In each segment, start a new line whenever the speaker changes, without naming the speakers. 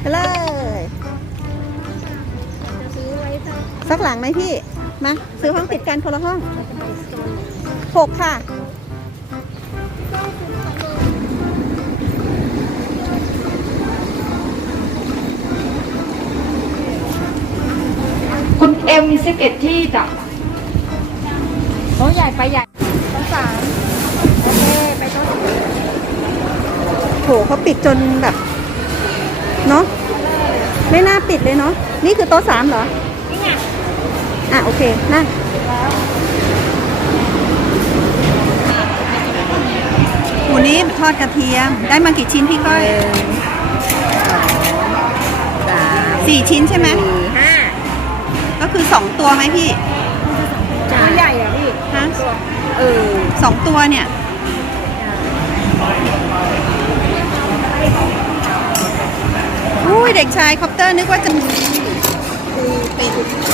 เลยสักหลังไหมพี่มาซื้อห้องติดกันคนละห้อง6ค่ะ
คุณเอ็มมี11ที่จ้ะโต๊ะใหญ่ไปใหญ่โต๊ะ3โอเคไปโต๊ะ
โหเขาปิดจนแบบเนาะไม่น่าปิดเลยเนาะนี่คือโต๊ะ3เหรอ
นี่ไง
โอเคนั่งหมูนี้ทอดกระเทียมได้มากี่ชิ้นพี่ก้อย4 ชิ้นใช่ไหม5ก็คือ2ตัวไหมพี่
ตัวใหญ่อะพี่
ฮะ2ตัวเนี่ยอุ้ยเด็กชายคอปเตอร์นึกว่าจะเป็น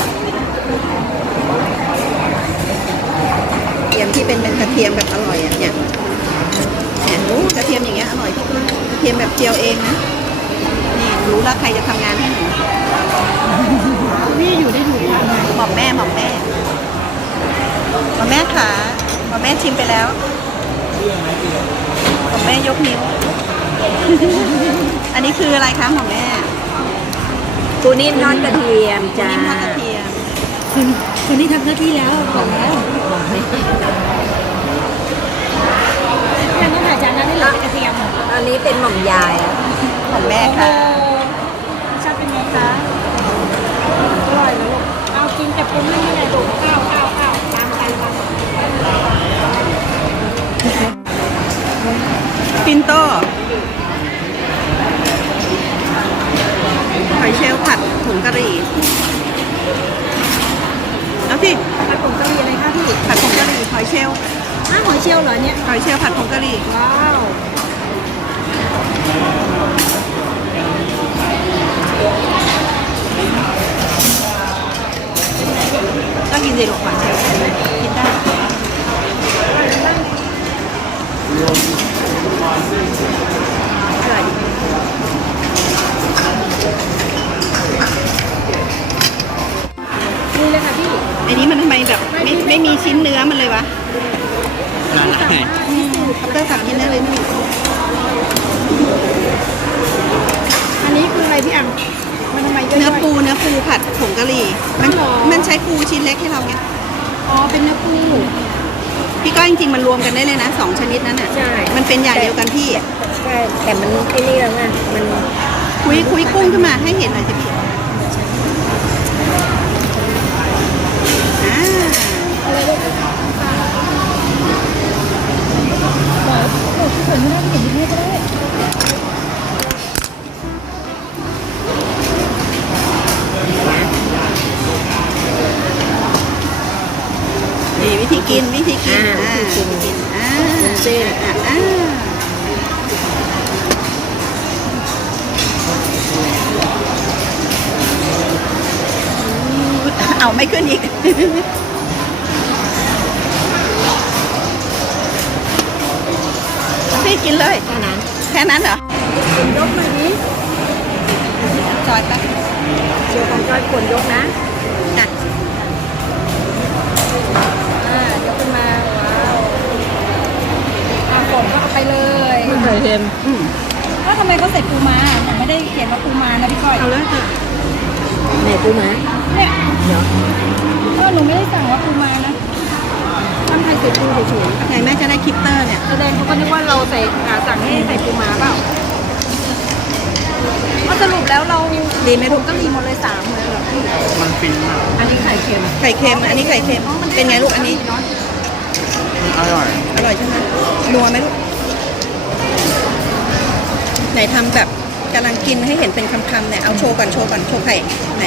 กระเทียมที่เป็นกระเทียมแบบอร่อยอ่ะเนี่ยกระเทียมอย่างเงี้ยอร่อยที่กระเทียมแบบเจียวเองนะนี่รู้แล้วใครจะทำงานให้หนู
พี่อยู่ได้ถูกทางไง
หม่อมแม่ค่ะหม่อมแม่ชิมไปแล้วหม่อมแม่ยกนิ้วอันนี้คืออะไรคะหม่อมแม่
ปูนิ่มทอดกระเทียมจ้า
นิ่มทอดกระเทียม
คนนี้ทำหน้าที่แล้วบอกแล้วยังต้องหาจานนั้นได้เลยกระเทียม
อันนี้เป็นหม่อมยาย
หม่อมแม่ค่ะ
ชอบเป็นไงคะอร่อยไหมลูกเอากินแต่ปูนิ่มนี่แหละลูกข้าวตามกัน
ปินโต้หอยเชลล์ผัดผงกะหรี่เอาพี่
ผัดผงกะหรี่อะไรคะพี่
ผัดผงกะหรี่หอยเชลล์
หอยเชลล์เหรอเนี่ย
หอยเชลล์ผัดผงกะหรี่
ว้าว
ก็กินสิลูกหอยเชลล์กินได้
นี่เลยค่ะพี่
ไอ้นี้มันทำไมแบบไม่มีชิ้นเนื้อมันเลยวะคัปเตอร์สั่งกินได้เลยนี่
อันนี้คืออะไรพี่อ่ำมันทำไม
เนื้อปูผัดผงกะหรี่มันใช้ปูชิ้นเล็กให้เราไง
เป็นเนื้อปู
พี่ก็จริงๆมันรวมกันได้เลยนะ2ชนิดนั้นอ่ะ
ใช่
มันเป็นอย่างเดียวกันพี่
ใช่แต่มันไอ้นี่แล้วไงมัน
คุยกุ้งขึ้นมาให้เห็นหน่อยสิพี่
อะไรลูกสวยไม่ได้เห็นยังไงก็ได้
นี่วิธีกิน
เส้น
เอาไม่ขึ้นอีกพี่กินเลยแค่นั้นเหร
อยกมานี้
จอยปะ
เชียวของจอยควรยกนะยกขึ้นมาว้าวผมก็เอาไปเลย
ไข่เค็ม
แล้วทำไมเขาใส่ปูม้าผมไม่ได้เขียนว่าปูม้านะพี่ก้อย
เอาเลย
ไหนปูม้า
เนี่ย
เนาะ
หนูไม่ได้สั่งว่าปูม้านะตั้งไทยใส่ปูเฉย
ๆไงแม่จะได้คลิปเตอร์เนี่ย
แสดงเขาก็นึกว่าเราใส่สั่งให้ใส่ปูม้าเปล่าสรุปแล้วเรา
ดีไหม
ผมก็รีหมดเลย3เลยเหรอพี่
มันฟินมาก
อันนี้ไข่เค็ม
อันนี้ไข่เค็มเป็นไงลูกอันนี้
อร่อย
ใช่ไหมนัวไหมลูกไหนทำแบบกำลังกินให้เห็นเป็นคำๆเนี่ยเอาโชว์ก่อนโชว์ไข่ไหน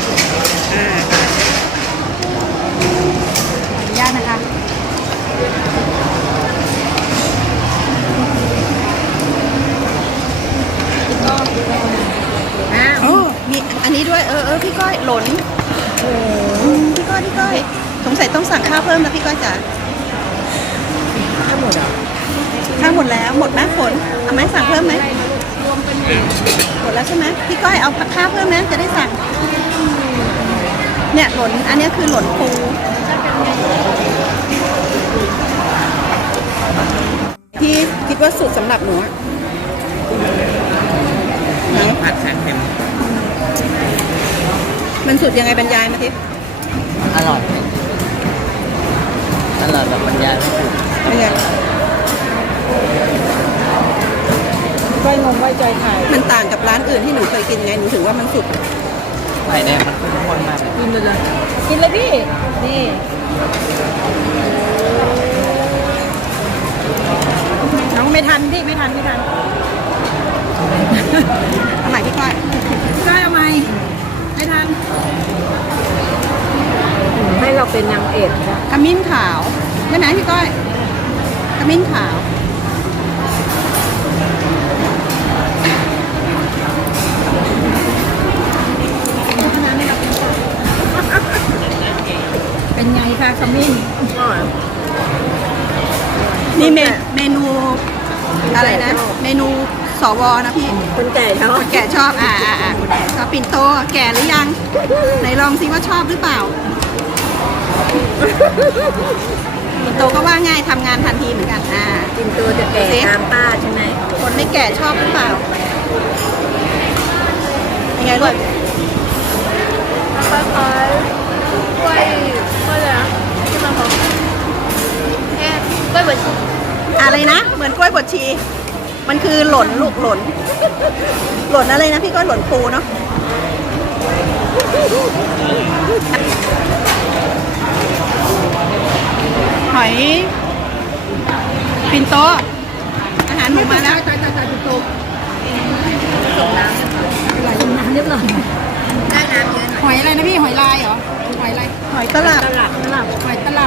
ยากนะคะ
มีอันนี้ด้วยพี่ก้อยหล่นพี่ก้อยสงสัยต้องสั่งข้าวเพิ่มนะพี่ก้อยจ๋า
ทั้งหมด
ข้าวหมดแล้วหมดไหมฝนเอาไหมสั่งเพิ่มไหมหมดแล้วใช่ไหมพี่ก้อยเอาผักข้าวเพิ่มนะจะได้สั่งเนี่ยหล่นอันนี้คือหล่นปูพี่คิดว่าสุดสำหรับหนูอะไหน
ผัดแข็งเค็ม
มันสุดยังไงบรรยายมาทิ
อร่อยอร่อยแบบบรรยายไม่ถูก
เป็นไง
ก้อยงงไว้ใจขาย
มันต่างกับร้านอื่นที่หนูเคยกินไงหนูถือว่ามันสุด
ไข่แดงมันเข้มข้นมากเลย
กินเลย กินเลยพี่ นี่น้องไม่ทันพี่ไม่ทัน
เอาใหม่พี่ก้อย
ก้อยเอาไหมไม่ทัน
ให้เราเป็นนางเอกนะ
ขมิ้นขาวใช่ไหมพี่ก้อยขมิ้นขาว
เป็นไงคะขมิ้น
อ๋อ
นี่เมนูอะไรนะ เมนูสวนะพี่
คนแก่ชอบ
คนแก่ชอบคุณแก่ชอบปิ่นโตแก่หรือยังไหนลองซิว่าชอบหรือเปล่าปิ่นโตก็ว่าง่ายทำงานทันทีเหมือนกัน
กินตัวจะแก่
สิ
ตามป้าใช่ไหม
คนไม่แก่ชอบหรือเปล่ายังไงลูก
คล้ายๆกล้วยอะไรนะที่มันของแค่กล้วยบดชี
อะไรนะเหมือนกล้วยบดชี มันคือหล่นลูกหล่นหล่นอะไรนะพี่ก้อยหล่นปูเนาะหอยปิ่นโตอาหารหนูมาแล้ว
ตายปิ่นโต
ส่งน้ำเรียบร้อยได้น้ำเยอะหน่อย
หอยอะไรนะพี่หอยลายเหรอหอยอะไร
หอยตลับ
ตลับ
หอยตลับ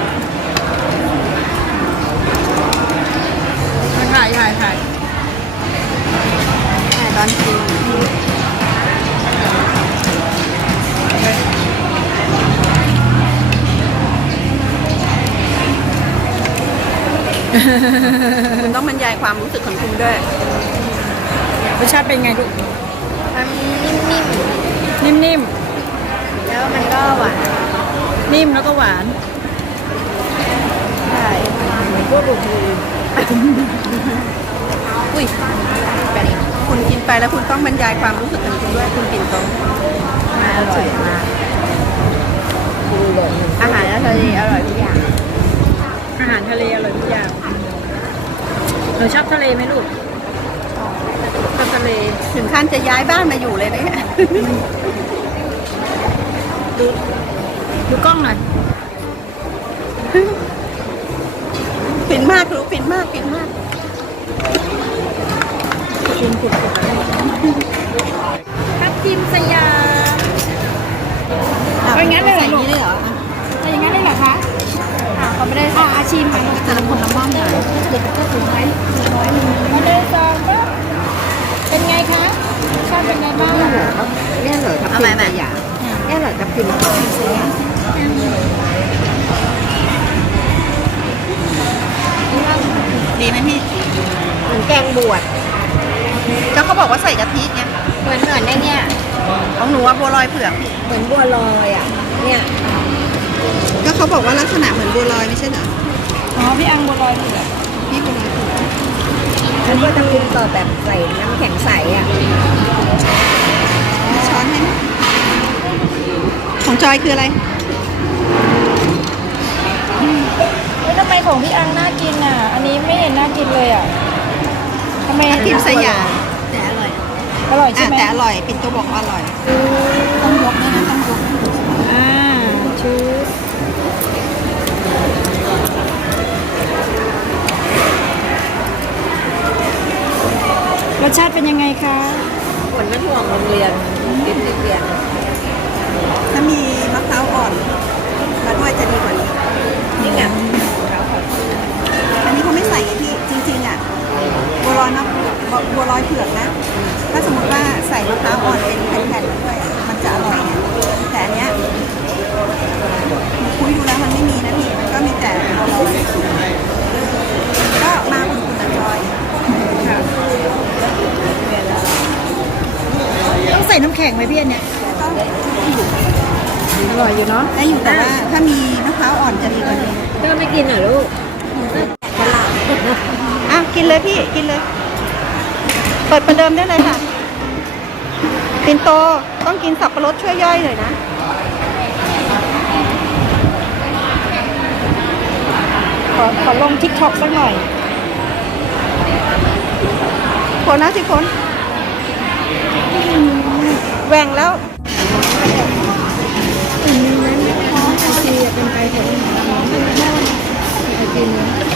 ถ่าย
ถ่ายตอนกินคุณต้องบรรยายความรู้สึกของคุณด้วย
รสชาติเป็นไงลูก
มันนิ่ม
นิ่ม
ๆแล้วมันก็หวาน
ๆนิ่มแล้วก็หวาน
ใช่เหมือนพวกบุก
อุ้ยคุณกินไปแล้วคุณต้องบรรยายความรู้สึกของคุณด้วยคุณปิ่นโต
มาอร่อยมากอาหารแล้วทะเลอร่อยทุกอย่าง
อาหารทะเลอร่อยทุกอย่างหนูชอบทะเลไหมลูกชอบทะเล
ถึงขั้นจะย้ายบ้านมาอยู่เลยนะเนี่ย
ดูกล้องหน่อย
ปิ่นมากรู้ปิ่นมากปิ่นมาก
ทับทิมสยาม เอาอย่างนั้นเลยเหรอ
ใส่นี้เลยเหรอ
จะอย่างนั้นได้เหรอคะเขาไม่ได้อาชีพไหม
แต่ละคนละม่อมหน่อย
เด็กก็ถูกไหมมาเลยซองก็เป็นไงคะชอบเป็นไงบ้าง
เนี่ยเหรอทับ
เอา
ทิ
ใหม่
ม
ใหม่
สยามเนี่ยเหรอทับทิมสยาม
ดีไหมพี่
เหมือนแกงบวช
เจ้าเขาบอกว่าใส่กะทิไง
เหมือนในเนี่ย
ของหนูว่าบัวลอยเผือกพี่
เหมือนบัวลอยอ่ะเนี่ย
ก็เขาบอกว่าลักษณะเหมือนบัวลอยไม่ใช่เหรอ
อ๋อพี่อังบัวลอยเหรอ
พี่บัวลอยเผือก
แล้วก็ทับทิมต่อแบบใส่น้ำแข็งใสอ่ะ
มีช้อนให้ไหมของจอยคืออะไร
แล้วทำไมของพี่อังน่ากินอ่ะ อันนี้ไม่เห็นน่ากินเลยอ่ะทำไม
ทิมสยาม
แต่อร่อย
อร่อยใช่ไหม
แต่อร่อยปิ่นโตบอกอร่อยต้องยกนะต้องยก
อ่าชูรสชาติเป็นยังไงคะ
เหมือนมันห่วงโรงเรียนกินที่เรียน
ถ้ามีมะพร้าวอ่อนมาด้วยจะดีกว่านี้
นี่ไง
อันนี้เขาไม่ใส่ไงพี่จริงๆอ่ะบัวลอยนะบัวลอยเผือกนะ ถ้าสมมติว่าใส่มะพร้าวอ่อนเป็นแผ่นๆมาด้วยมันจะอร่อยไงแต่อันเนี้ยคุยดูแล้วมันไม่มีนะพี่มันก็มีแต่บัวลอยก็มาคุณจอยค่ะได้อยู่แต่ว่าถ้ามีมะพร้าวอ่อนจะดีกว่านี้
เธอไม่กินเหรอลูก
อ่ะกินเลยพี่กินเลย เปิดประเดิมได้เลยค่ะปิ่นโตต้องกินสับปะรดช่วยย่อยหน่อยนะขอลงทิกท็อกสักหน่อยพ้นนะสิพ้นแหว่งแล้ว
ทีเป็นไก่ผลไอติม